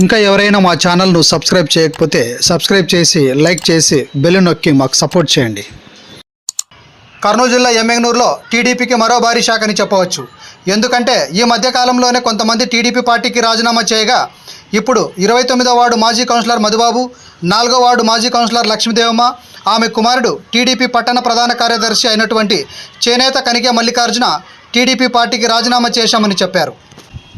ఇంకా ఎవరైనా మా ఛానల్ను సబ్స్క్రైబ్ చేయకపోతే సబ్స్క్రైబ్ చేసి లైక్ చేసి బెల్ నొక్కి మాకు సపోర్ట్ చేయండి. కర్నూలు జిల్లా ఎమ్మెగ్నూరులో టీడీపీకి మరో భారీ శాఖ అని చెప్పవచ్చు. ఎందుకంటే ఈ మధ్యకాలంలోనే కొంతమంది టీడీపీ పార్టీకి రాజీనామా చేయగా ఇప్పుడు ఇరవై తొమ్మిదో వార్డు మాజీ కౌన్సిలర్ మధుబాబు నాలుగో వార్డు మాజీ కౌన్సిలర్ లక్ష్మీదేవమ్మ ఆమె కుమారుడు టీడీపీ పట్టణ ప్రధాన కార్యదర్శి అయినటువంటి చేనేత కనికే మల్లికార్జున టీడీపీ పార్టీకి రాజీనామా చేశామని చెప్పారు.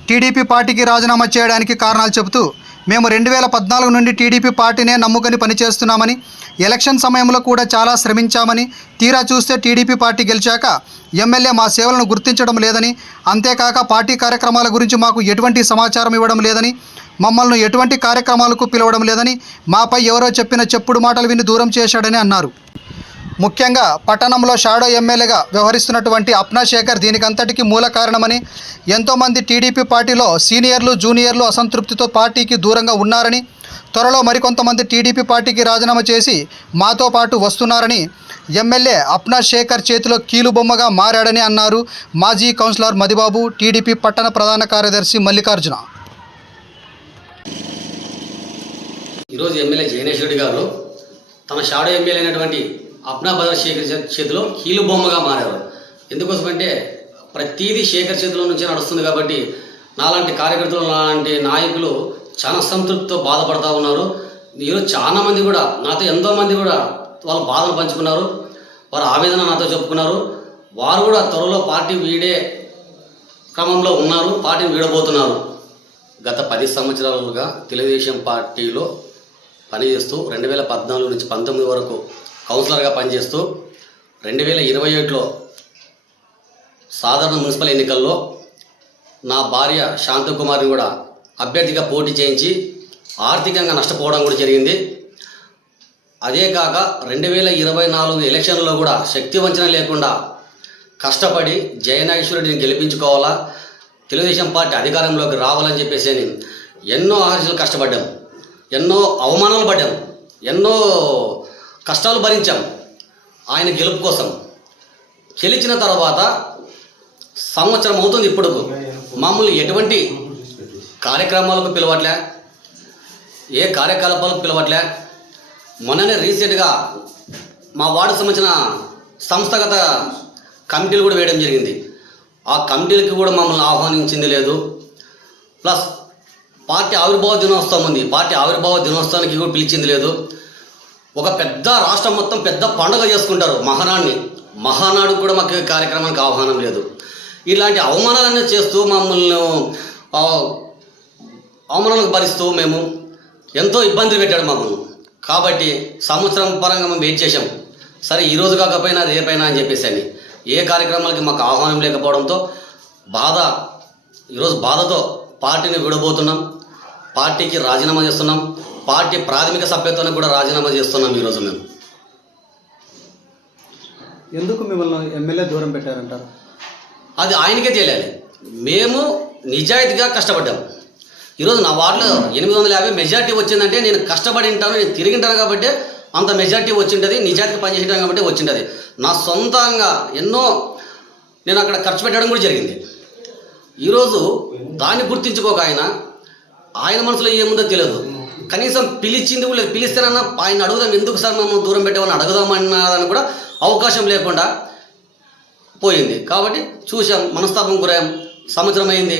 టీడీపీ పార్టీకి రాజీనామా చేయడానికి కారణాలు చెబుతూ మేము రెండు వేల పద్నాలుగు నుండి టీడీపీ పార్టీనే నమ్ముకొని పనిచేస్తున్నామని ఎలక్షన్ సమయంలో కూడా చాలా శ్రమించామని తీరా చూస్తే టీడీపీ పార్టీ గెలిచాక ఎమ్మెల్యే మా సేవలను గుర్తించడం లేదని అంతేకాక పార్టీ కార్యక్రమాల గురించి మాకు ఎటువంటి సమాచారం ఇవ్వడం లేదని మమ్మల్ని ఎటువంటి కార్యక్రమాలకు పిలవడం లేదని మాపై ఎవరో చెప్పిన చెప్పుడు మాటలు విని దూరం చేశాడని అన్నారు. ముఖ్యంగా పట్టణంలో షాడో ఎమ్మెల్యేగా వ్యవహరిస్తున్నటువంటి అప్నా శేఖర్ దీనికంతటికి మూల కారణమని ఎంతోమంది టీడీపీ పార్టీలో సీనియర్లు జూనియర్లు అసంతృప్తితో పార్టీకి దూరంగా ఉన్నారని త్వరలో మరికొంతమంది టీడీపీ పార్టీకి రాజీనామా చేసి మాతో పాటు వస్తున్నారని ఎమ్మెల్యే అప్నా శేఖర్ చేతిలో కీలుబొమ్మగా మారాడని అన్నారు మాజీ కౌన్సిలర్ మదిబాబు టీడీపీ పట్టణ ప్రధాన కార్యదర్శి మల్లికార్జున. ఈరోజు ఎమ్మెల్యే జగనేష్ రెడ్డి గారు తన షాడో ఎమ్మెల్యే అయినటువంటి అప్నా శేఖర్ చేతిలో కీలు బొమ్మగా మారారు. ఎందుకోసమంటే ప్రతిదీ శేఖర్ చేతిలో నుంచే నడుస్తుంది కాబట్టి నాలాంటి కార్యకర్తలు నాలాంటి నాయకులు చాలా సంతృప్తితో బాధపడతా ఉన్నారు. ఈరోజు చాలా మంది కూడా నాతో ఎంతో మంది కూడా వాళ్ళ బాధలు పంచుకున్నారు. వారి ఆవేదన నాతో చెప్పుకున్నారు. వారు కూడా త్వరలో పార్టీ వీడే క్రమంలో ఉన్నారు పార్టీని వీడబోతున్నారు. గత పది సంవత్సరాలుగా తెలుగుదేశం పార్టీలో పనిచేస్తూ రెండు వేల పద్నాలుగు నుంచి పంతొమ్మిది వరకు కౌన్సిలర్గా పనిచేస్తూ రెండు వేల ఇరవై ఒకటిలో సాధారణ మున్సిపల్ ఎన్నికల్లో నా భార్య శాంతకుమార్ని కూడా అభ్యర్థిగా పోటీ చేయించి ఆర్థికంగా నష్టపోవడం కూడా జరిగింది. అదే కాక రెండు వేల ఇరవై నాలుగు ఎలక్షన్లో కూడా శక్తి వంచన లేకుండా కష్టపడి జయనాగేశ్వరుడిని గెలిపించుకోవాలా తెలుగుదేశం పార్టీ అధికారంలోకి రావాలని చెప్పేసి నేను ఎన్నో ఆశలు కష్టపడ్డాం. ఎన్నో అవమానాలు పడ్డాం. ఎన్నో కష్టాలు భరించాం. ఆయన గెలుపు కోసం. గెలిచిన తర్వాత సంవత్సరం అవుతుంది ఇప్పుడు మామూలు ఎటువంటి కార్యక్రమాలకు పిలవట్లే ఏ కార్యకలాపాలకు పిలవట్లే. మొన్ననే రీసెంట్గా మా వార్డుకు సంబంధించిన సంస్థగత కమిటీలు కూడా వేయడం జరిగింది. ఆ కమిటీలకి కూడా మమ్మల్ని ఆహ్వానించింది లేదు. ప్లస్ పార్టీ ఆవిర్భావ దినోత్సవం ఉంది. పార్టీ ఆవిర్భావ దినోత్సవానికి కూడా పిలిచింది లేదు. ఒక పెద్ద రాష్ట్రం మొత్తం పెద్ద పండుగ చేసుకుంటారు మహానాడిని మహానాడు కూడా మాకు కార్యక్రమానికి ఆహ్వానం లేదు. ఇలాంటి అవమానాలన్నీ చేస్తూ మమ్మల్ని అవమానాలకు భరిస్తూ మేము ఎంతో ఇబ్బందులు పెట్టాడు మమ్మల్ని. కాబట్టి సంవత్సరం పరంగా మేము వెయిట్ చేసాం సరే ఈరోజు కాకపోయినా రేపైనా అని చెప్పేసి అని. ఏ కార్యక్రమాలకి మాకు ఆహ్వానం లేకపోవడంతో బాధ ఈరోజు బాధతో పార్టీని విడబోతున్నాం. పార్టీకి రాజీనామా చేస్తున్నాం. పార్టీ ప్రాథమిక సభ్యత్వానికి కూడా రాజీనామా చేస్తున్నాం ఈరోజు మేము. ఎందుకు మిమ్మల్ని ఎమ్మెల్యే దూరం పెట్టారంటారు? అది ఆయనకే తెలియాలి. మేము నిజాయితీగా కష్టపడ్డాం. ఈరోజు నా వార్డులో ఎనిమిది వందల యాభై మెజార్టీ వచ్చిందంటే నేను కష్టపడి ఉంటాను నేను తిరిగింటాను కాబట్టి అంత మెజార్టీ వచ్చింటది నిజాయితీగా పనిచేసింటాను కాబట్టి వచ్చింటది. నా సొంతంగా ఎన్నో నేను అక్కడ ఖర్చు పెట్టడం కూడా జరిగింది. ఈరోజు దాన్ని గుర్తించుకోక ఆయన ఆయన మనసులో ఏముందో తెలియదు. కనీసం పిలిచింది కూడా లేదు. పిలిస్తేనన్నా ఆయన అడుగుదాం ఎందుకు సార్ మనం దూరం పెట్టామని అడుగుదామన్నదని కూడా అవకాశం లేకుండా పోయింది. కాబట్టి చూసాం మనస్తాపం గురాం సంవత్సరం అయింది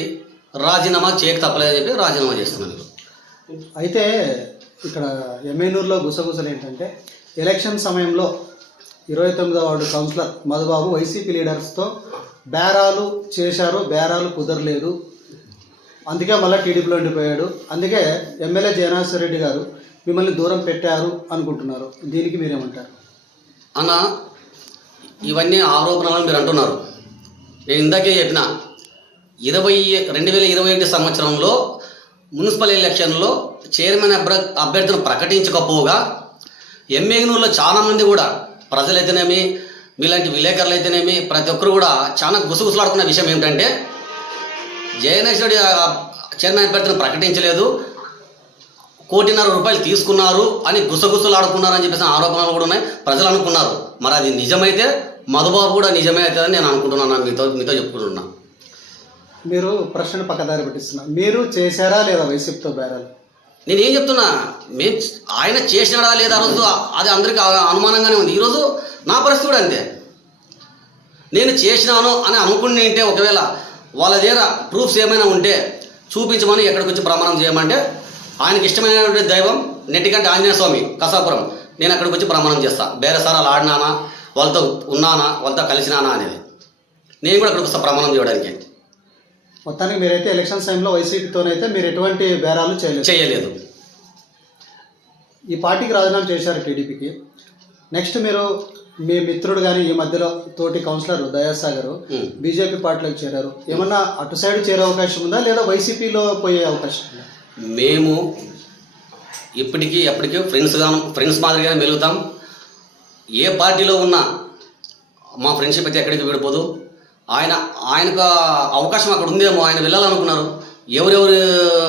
రాజీనామా చేయక తప్పలేదని చెప్పి రాజీనామా చేస్తున్నాను. అయితే ఇక్కడ ఎమ్మెనూరులో గుసగుసలు ఏంటంటే ఎలక్షన్ సమయంలో ఇరవై తొమ్మిదో వార్డు కౌన్సిలర్ మధుబాబు వైసీపీ లీడర్స్తో బేరాలు చేశారు బేరాలు కుదరలేదు. అందుకే మళ్ళీ టీడీపీలో ఉండిపోయాడు. అందుకే ఎమ్మెల్యే జయనాథ్ రెడ్డి గారు మిమ్మల్ని దూరం పెట్టారు అనుకుంటున్నారు. దీనికి మీరేమంటారు? అన్న ఇవన్నీ ఆరోపణలు మీరు అంటున్నారు. నేను ఇందాకే చెప్పిన ఇరవై రెండు వేల ఇరవై ఒకటి సంవత్సరంలో మున్సిపల్ ఎలక్షన్లో చైర్మన్ అభ్ర అభ్యర్థిని ప్రకటించకపోగా ఎమ్మెగ్నూరులో చాలామంది కూడా ప్రజలైతేనేమి మీలాంటి విలేకరులు అయితేనేమి ప్రతి ఒక్కరు కూడా చాలా గుసగుసలాడుకున్న విషయం ఏమిటంటే జయనేశ్వరుడి చైర్మన్ అభ్యర్థిని ప్రకటించలేదు. కోటిన్నర రూపాయలు తీసుకున్నారు అని గుసగుసలాడుకున్నారు అని చెప్పేసి ఆరోపణలు కూడా ఉన్నాయి. ప్రజలు అనుకున్నారు. మరి అది నిజమైతే మధుబాబు కూడా నిజమే అవుతుందని నేను అనుకుంటున్నాను మీతో మీతో చెప్పుకుంటున్నా. మీరు ప్రశ్న పక్కదారి పట్టిస్తున్నారు మీరు చేశారా లేదా వైసీపీతో బేరాలు? నేనేం చెప్తున్నా? మేము ఆయన చేసినాడా లేదా రోజు అది అందరికీ అనుమానంగానే ఉంది. ఈరోజు నా పరిస్థితి కూడా అంతే. నేను చేసినాను అని అనుకుని ఉంటే ఒకవేళ వాళ్ళ దగ్గర ప్రూఫ్స్ ఏమైనా ఉంటే చూపించమని ఎక్కడికి వచ్చి ప్రమాణం చేయమంటే ఆయనకి ఇష్టమైనటువంటి దైవం నెట్టికంటే ఆంజనేయ స్వామి కసాపురం. నేను అక్కడికి వచ్చి ప్రమాణం చేస్తా. వేరే సారాలు ఆడినానా? వాళ్ళతో ఉన్నానా? వాళ్ళతో కలిసినానా అనేది. నేను కూడా అక్కడికి వస్తా ప్రమాణం చేయడానికి. మొత్తానికి మీరైతే ఎలక్షన్స్ టైంలో వైసీపీతోనైతే మీరు ఎటువంటి బేరాలు చేయలేదు. చేయలేదు. ఈ పార్టీకి రాజీనామా చేశారు టీడీపీకి. నెక్స్ట్ మీరు మీ మిత్రుడు కానీ ఈ మధ్యలో తోటి కౌన్సిలర్ దయాసాగర్. బీజేపీ పార్టీలోకి చేరారు. ఏమన్నా అటు సైడ్ చేరే అవకాశం ఉందా? లేదా వైసీపీలో పోయే అవకాశం ఉందా? మేము ఇప్పటికీ ఎప్పటికీ ఫ్రెండ్స్గా ఫ్రెండ్స్ మాదిరిగానే మెలుగుతాం. ఏ పార్టీలో ఉన్నా మా ఫ్రెండ్షిప్ అయితే ఎక్కడికి విడిపోదు. ఆయన ఆయనకు అవకాశం అక్కడ ఉందేమో ఆయన వెళ్ళాలనుకున్నారు. ఎవరెవరి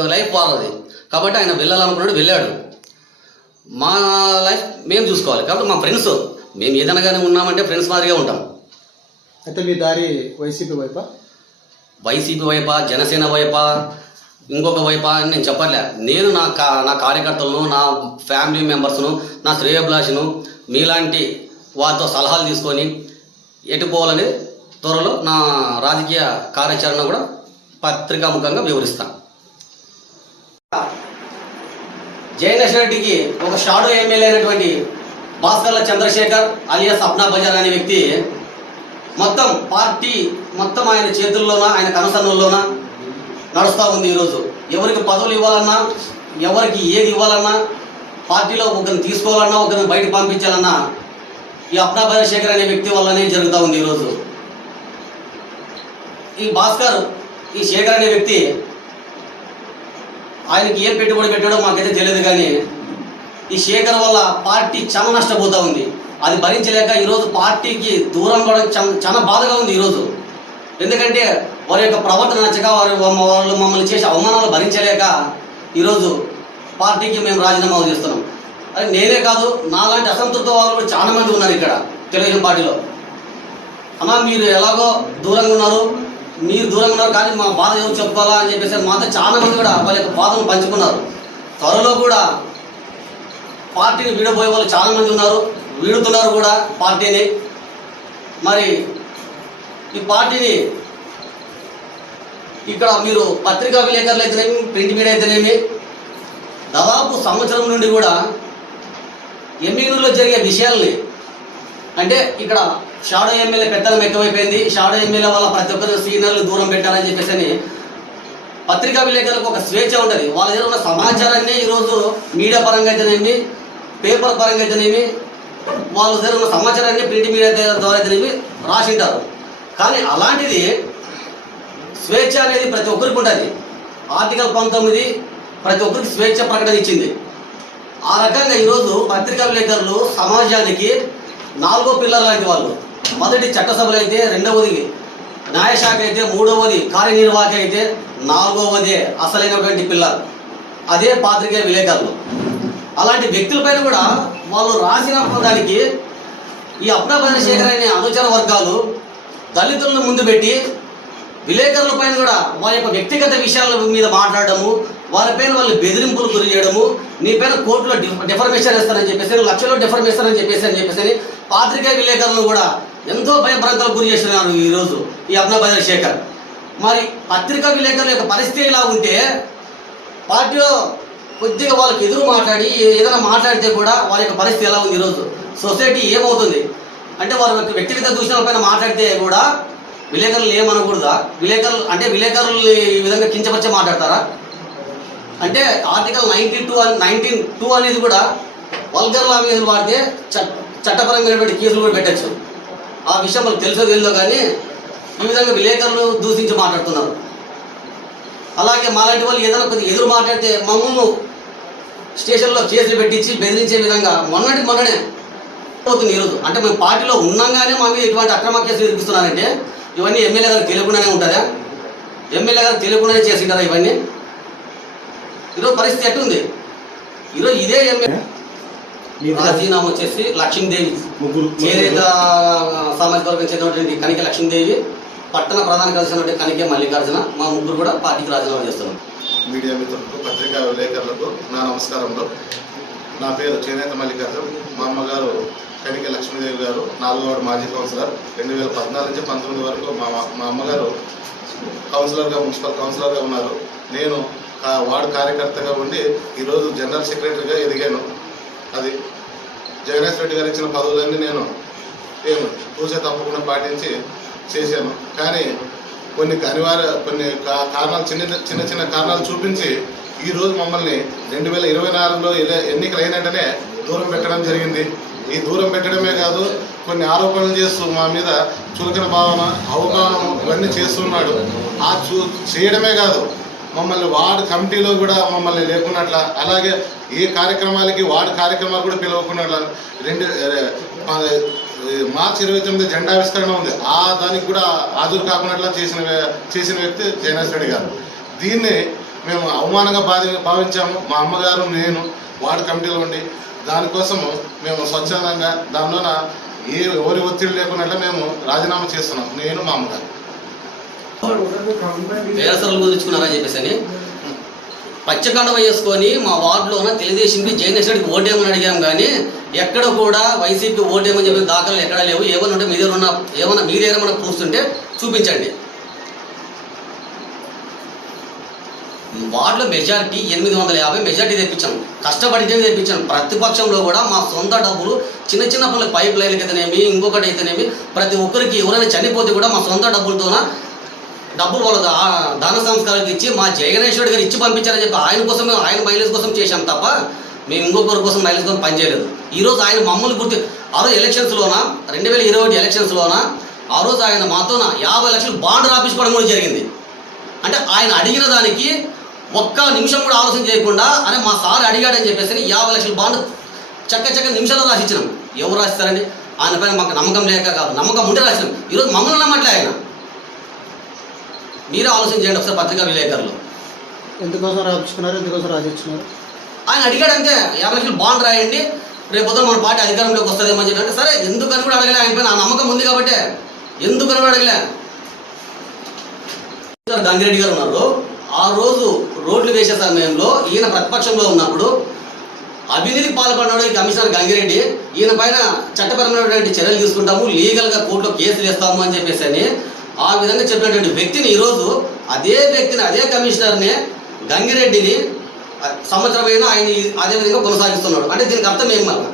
లైఫ్ వాళ్ళది. కాబట్టి ఆయన వెళ్ళాలనుకున్నాడు వెళ్ళాడు. మా లైఫ్ మేము చూసుకోవాలి. కాబట్టి మా ఫ్రెండ్స్ మేము ఏదైనాగానే ఉన్నామంటే ఫ్రెండ్స్ మాదిరిగా ఉంటాం. అయితే మీ దారి వైసీపీ వైపా? వైసీపీ వైపా జనసేన వైపా ఇంకొక వైపా అని నేను చెప్పట్లే. నేను నా కా నా కార్యకర్తలను నా ఫ్యామిలీ మెంబర్స్ను నా శ్రేయభిలాషను మీలాంటి వారితో సలహాలు తీసుకొని ఎటు పోవాలని త్వరలో నా రాజకీయ కార్యాచరణ కూడా పత్రికాముఖంగా వివరిస్తాను జయనేశ్వర రెడ్డికి ఒక షాడో ఎమ్మెల్యే అయినటువంటి భాస్కర్ల చంద్రశేఖర్ అలియాస్ అప్నా బజార్ అనే వ్యక్తి మొత్తం పార్టీ మొత్తం ఆయన చేతుల్లోన ఆయన కనసన్నుల్లోన నడుస్తూ ఉంది ఈరోజు. ఎవరికి పదవులు ఇవ్వాలన్నా ఎవరికి ఏది ఇవ్వాలన్నా పార్టీలో ఒకరిని తీసుకోవాలన్నా ఒకరిని బయట పంపించాలన్నా ఈ అప్నా శేఖర్ అనే వ్యక్తి వల్లనే జరుగుతూ ఉంది ఈరోజు. ఈ భాస్కర్ ఈ శేఖర్ అనే వ్యక్తి ఆయనకి ఏం పెట్టుబడి పెట్టాడో మాకైతే తెలియదు కానీ ఈ శేఖర్ వల్ల పార్టీ చాలా నష్టపోతూ ఉంది. అది భరించలేక ఈరోజు పార్టీకి దూరం కూడా చాలా బాధగా ఉంది ఈరోజు. ఎందుకంటే వారి యొక్క ప్రవర్తన నచ్చక వారి వాళ్ళు మమ్మల్ని చేసే అవమానాలు భరించలేక ఈరోజు పార్టీకి మేము రాజీనామా చేస్తున్నాం. అది నేనే కాదు నాలాంటి అసంతృప్త వాళ్ళు కూడా చాలా మంది ఉన్నారు ఇక్కడ తెలుగుదేశం పార్టీలో. అమ్మా మీరు ఎలాగో దూరంగా ఉన్నారు. మీరు దూరంగా ఉన్నారు కానీ మా బాధ ఎవరు చెప్పుకోవాలా అని చెప్పేసి మాతో చాలా మంది కూడా వాళ్ళ యొక్క బాధను పంచుకున్నారు. త్వరలో కూడా పార్టీని వీడబోయే వాళ్ళు చాలా మంది ఉన్నారు. వీడుతున్నారు కూడా పార్టీని. మరి ఈ పార్టీని ఇక్కడ మీరు పత్రికా విలేకరులు అయితేనేమి ప్రింట్ మీడియా అయితేనేమి దాదాపు సంవత్సరం నుండి కూడా ఎమ్మిగనూరులో జరిగే విషయాల్ని అంటే ఇక్కడ షాడో ఎమ్మెల్యే పెత్తనం ఎక్కువైపోయింది. షాడో ఎమ్మెల్యే వల్ల ప్రతి ఒక్కరు సీనియర్లు దూరం పెట్టాలని చెప్పేసి అని పత్రికా విలేకరులకు ఒక స్వేచ్ఛ ఉంటుంది. వాళ్ళ దగ్గర ఉన్న సమాచారాన్ని ఈరోజు మీడియా పరంగా అయితేనేమి పేపర్ పరంగా అయితేనేమి వాళ్ళ దగ్గర సమాచారాన్ని ప్రింట్ మీడియా ద్వారా అయితేనేమి రాసింటారు కానీ అలాంటిది స్వేచ్ఛ అనేది ప్రతి ఒక్కరికి ఉంటుంది. ఆర్టికల్ పంతొమ్మిది ప్రతి ఒక్కరికి స్వేచ్ఛ ప్రకటన ఇచ్చింది. ఆ రకంగా ఈరోజు పత్రికా విలేకరులు సమాజానికి నాలుగో పిల్లలు లాంటి వాళ్ళు. మొదటి చట్టసభలు అయితే రెండవది న్యాయశాఖ అయితే మూడవది కార్యనిర్వాహక అయితే నాలుగవది అసలైనటువంటి పిల్లలు అదే పాత్రికే విలేకరులు. అలాంటి వ్యక్తులపైన కూడా వాళ్ళు రాసిన దానికి ఈ అప్నాపైన శేఖర్ అనే అనుచర వర్గాలు దళితులను ముందు పెట్టి విలేకరుల పైన కూడా వారి యొక్క వ్యక్తిగత విషయాల మీద మాట్లాడడము వారిపైన వాళ్ళు బెదిరింపులు గురి చేయడము నీ పైన కోర్టులో డిఫర్మేషన్ ఇస్తారని చెప్పేసి లక్షలో డిఫర్మేషన్ అని చెప్పేసి అని చెప్పేసి పాత్రికా విలేకరులను కూడా ఎంతో భయభ్రాంతలకు గురి చేస్తున్నారు ఈరోజు ఈ అబ్నాబదర్ శేఖర్. మరి పత్రికా విలేకరుల యొక్క పరిస్థితి ఇలా ఉంటే పార్టీలో కొద్దిగా వాళ్ళకి ఎదురు మాట్లాడి ఏదైనా మాట్లాడితే కూడా వాళ్ళ యొక్క పరిస్థితి ఎలా ఉంది ఈరోజు? సొసైటీ ఏమవుతుంది? అంటే వాళ్ళ యొక్క వ్యక్తిగత దూషణల పైన మాట్లాడితే కూడా విలేకరులు ఏమనకూడదా? విలేకరులు అంటే విలేకరులు ఈ విధంగా కించపరిచే మాట్లాడతారా? అంటే article ninety two nineteen two అనేది కూడా వల్గర్ లాంగ్వేజ్ వాడితే చట్టపరమైనటువంటి కేసులు కూడా పెట్టచ్చు. ఆ విషయం మనకు తెలుసో తెలియదో కానీ ఈ విధంగా విలేకరులు దూషించి మాట్లాడుతున్నారు. అలాగే మాలాంటి వాళ్ళు ఏదైనా కొద్దిగా ఎదురు మాట్లాడితే మమ్మల్ని స్టేషన్లో కేసులు పెట్టించి బెదిరించే విధంగా మొన్నటి మొన్ననే అవుతుంది ఈరోజు అంటే మేము పార్టీలో ఉన్నాగానే మా మీద ఇటువంటి అక్రమ కేసులు ఇరిపిస్తున్నారంటే ఇవన్నీ ఎమ్మెల్యే గారికి తెలియకుండానే ఉంటుందా? ఎమ్మెల్యే గారికి తెలియకుండానే చేసింటారా ఇవన్నీ? ఈరోజు పరిస్థితి ఎట్టుంది? ఈరోజు ఇదే ఎమ్మెల్యే రాజీనామా వచ్చేసి లక్ష్మీదేవి ముగ్గురు చేనేత సామాజిక వర్గం చెందినటువంటి కనిక లక్ష్మీదేవి పట్టణ ప్రధాన కలిసినటువంటి కనికే మల్లికార్జున మా ముగ్గురు కూడా పార్టీకి రాజీనామా చేస్తున్నాం మీడియా మిత్రులకు పత్రికా విలేకరులకు నా నమస్కారములు. నా పేరు చేనేత మల్లికార్జున్. మా అమ్మగారు కనిక లక్ష్మీదేవి గారు నాలుగో మాజీ కౌన్సిలర్. రెండు వేల పద్నాలుగు నుంచి పంతొమ్మిది వరకు మా మా అమ్మగారు కౌన్సిలర్గా మున్సిపల్ కౌన్సిలర్గా ఉన్నారు. నేను ఆ వార్డు కార్యకర్తగా ఉండి ఈరోజు జనరల్ సెక్రటరీగా ఎదిగాను. అది జగనేష్ రెడ్డి గారు ఇచ్చిన పదవులన్నీ నేను ఏం పూజ తప్పకుండా పాటించి చేశాను. కానీ కొన్ని అనివార్య కొన్ని కారణాలు చిన్న చిన్న చిన్న కారణాలు చూపించి ఈ రోజు మమ్మల్ని రెండు వేల ఇరవై నాలుగులో ఎన్నికలు అయిన దూరం పెట్టడం జరిగింది. ఈ దూరం పెట్టడమే కాదు కొన్ని ఆరోపణలు చేస్తూ మా మీద చులకన భావన అవగాహన ఇవన్నీ చేస్తున్నాడు ఆ చూ చేయడమే కాదు మమ్మల్ని వార్డు కమిటీలో కూడా మమ్మల్ని లేకున్నట్ల అలాగే ఏ కార్యక్రమాలకి వార్డు కార్యక్రమాలు కూడా పిలవకున్నట్ల రెండు మార్చి ఇరవై తొమ్మిది జెండా ఆవిష్కరణ ఉంది. ఆ దానికి కూడా హాజరు కాకున్నట్లా చేసిన చేసిన వ్యక్తి జయనాథ్ రెడ్డి గారు. దీన్ని మేము అవమానంగా బాధ భావించాము. మా అమ్మగారు నేను వార్డు కమిటీలో ఉండి దానికోసము మేము స్వచ్ఛందంగా దానిలోన ఏ ఎవరి ఒత్తిడి లేకున్నట్ల మేము రాజీనామా చేస్తున్నాం. నేను మా అమ్మగారు. వేరసలు కుదుర్చుకున్నారని చెప్పేసి పచ్చకండ వేసుకొని మా వార్డులోన తెలుగుదేశంకి జైనేశ్వరికి ఓటేమని అడిగాం కానీ ఎక్కడ కూడా వైసీపీ ఓటేమని చెప్పి దాఖలు ఎక్కడ లేవు. ఏమన్నా ఉంటే మీ దగ్గర ఉన్న ఏమన్నా మీ ఏమైనా ప్రూఫ్స్ ఉంటే చూపించండి. వార్డులో మెజారిటీ ఎనిమిది వందల యాభై మెజారిటీ తెప్పించాం. కష్టపడితే తెప్పించాం. ప్రతిపక్షంలో కూడా మా సొంత డబ్బులు చిన్న చిన్న పనులు పైప్ లైన్లకి అయితేనేమి ఇంకొకటి అయితేనేమి ప్రతి ఒక్కరికి ఎవరైనా చనిపోతే కూడా మా సొంత డబ్బులతోన డబ్బులు వాళ్ళ ధన దాన ఇచ్చి మా జయగణేశ్వరుడు గారు ఇచ్చి పంపించారని చెప్పి ఆయన కోసం మేము ఆయన మైలేజ్ కోసం చేశాం తప్ప మేము ఇంకొకరి కోసం మైలేజ్ కోసం పనిచేయలేదు ఈ రోజు ఆయన మమ్మల్ని గుర్తు ఆ రోజు ఎలక్షన్స్లోన రెండు వేల ఇరవై ఒకటి ఎలక్షన్స్లోన ఆ రోజు ఆయన మాతోన యాభై లక్షలు బాండ్ రాపించుకోవడం కూడా జరిగింది. అంటే ఆయన అడిగిన దానికి ఒక్క నిమిషం కూడా ఆలోచన చేయకుండా అరే మా సార్ అడిగాడని చెప్పేసి యాభై లక్షల బాండ్ చక్క చక్క నిమిషాల్లో రాసిచ్చినాం. ఎవరు రాస్తారండి ఆయన పైన మాకు నమ్మకం లేక కాదు నమ్మకం ఉంటే రాసినాం. ఈరోజు మమ్మల్ని నమ్మట్లే ఆయన. మీరే ఆలోచన చేయండి ఒకసారి పత్రికా విలేకరులు. ఎందుకోసం రాపించుకున్నారు ఎందుకోసం రాసిచ్చున్నారు ఆయన అడిగాడంటే యాభై లక్షలు బాండ్ రాయండి రేపు పొద్దున మన పార్టీ అధికారంలోకి వస్తుందేమో అని చెప్పి సరే ఎందుకని కూడా అడగలే ఆయన పైన? నమ్మకం ఉంది కాబట్టి. ఎందుకని కూడా అడగలే. గంగిరెడ్డి గారు ఉన్నారు. ఆ రోజు రోడ్లు వేసే సమయంలో ఈయన ప్రతిపక్షంలో ఉన్నప్పుడు అవినీతికి పాల్పడినాడు ఈ కమిషనర్ గంగిరెడ్డి. ఈయన పైన చట్టపరమైనటువంటి చర్యలు తీసుకుంటాము లీగల్గా కోర్టులో కేసులు వేస్తాము అని చెప్పేసి అని ఆ విధంగా చెప్పినటువంటి వ్యక్తిని ఈరోజు అదే వ్యక్తిని అదే కమిషనర్ని గంగిరెడ్డిని సంవత్సరమైన ఆయన అదే విధంగా కొనసాగిస్తున్నాడు. అంటే దీనికి అర్థం ఏమన్నా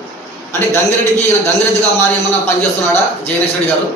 అంటే గంగిరెడ్డికి ఈయన గంగిరెడ్డిగా మారి ఏమన్నా పనిచేస్తున్నాడా జగనేశ్వరి గారు?